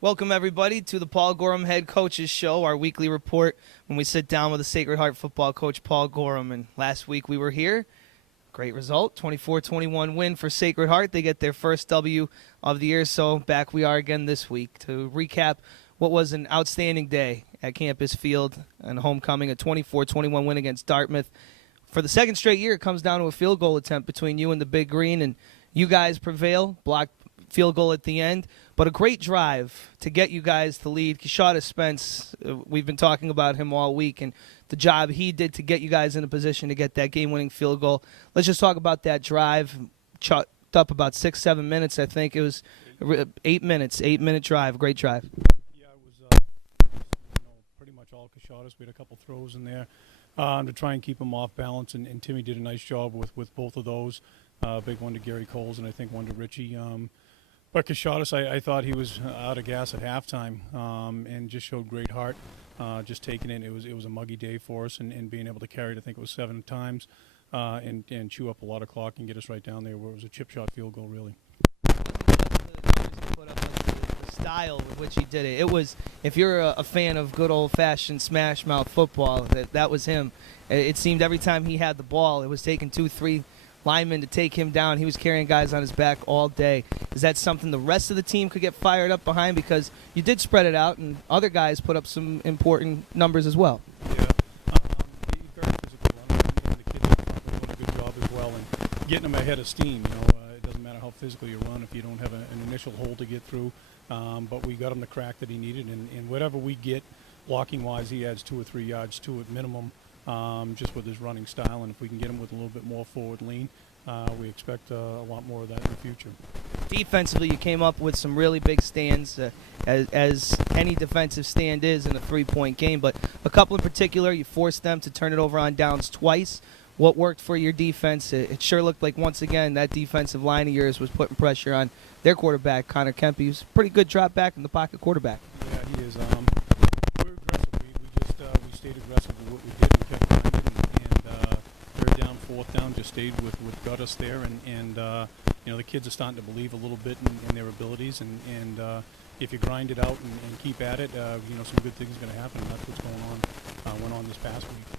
Welcome, everybody, to the Paul Gorham Head Coaches Show, our weekly report when we sit down with the Sacred Heart football coach, Paul Gorham. And last week we were here. Great result, 24-21 win for Sacred Heart. They get their first W of the year, so back we are again this week to recap what was an outstanding day at Campus Field and homecoming, a 24-21 win against Dartmouth. For the second straight year, it comes down to a field goal attempt between you and the Big Green, and you guys prevail, blocked field goal at the end. But a great drive to get you guys to lead. Kishada Spence, we've been talking about him all week and the job he did to get you guys in a position to get that game-winning field goal. Let's just talk about that drive. Chopped up about 6-7 minutes, I think. It was 8 minutes, 8-minute drive. Great drive. Yeah, it was pretty much all Kishada's. We had a couple throws in there to try and keep him off balance, and Timmy did a nice job with both of those. Big one to Gary Coles and I think one to Richie. But Kishada's, I thought he was out of gas at halftime and just showed great heart. Just taking it. It was a muggy day for us, and being able to carry it, I think it was 7 times, and chew up a lot of clock and get us right down there where it was a chip shot field goal, really. The style with which he did it. It was, if you're a fan of good old-fashioned smash mouth football, that was him. It seemed every time he had the ball, it was taking 2-3 linemen to take him down. He was carrying guys on his back all day. Is that something the rest of the team could get fired up behind? Because you did spread it out, and other guys put up some important numbers as well. Yeah, he's very physical runner, and the kids are doing a good job as well, and getting them ahead of steam. It doesn't matter how physical you run if you don't have an initial hole to get through. But we got him the crack that he needed, and whatever we get blocking-wise, he adds 2 or 3 yards to it minimum. Just with his running style, and if we can get him with a little bit more forward lean, we expect a lot more of that in the future. Defensively, you came up with some really big stands, as any defensive stand is in a 3-point game, but a couple in particular, you forced them to turn it over on downs twice. What worked for your defense? It sure looked like, once again, that defensive line of yours was putting pressure on their quarterback, Connor Kempe. He was a pretty good drop back in the pocket quarterback. Yeah, he is. We're aggressive. We stayed aggressive with what we did. We kept grinding, and third down, fourth down, just stayed with got us there, and the kids are starting to believe a little bit in their abilities, and if you grind it out and keep at it, some good things are going to happen, and that's what's went on this past week.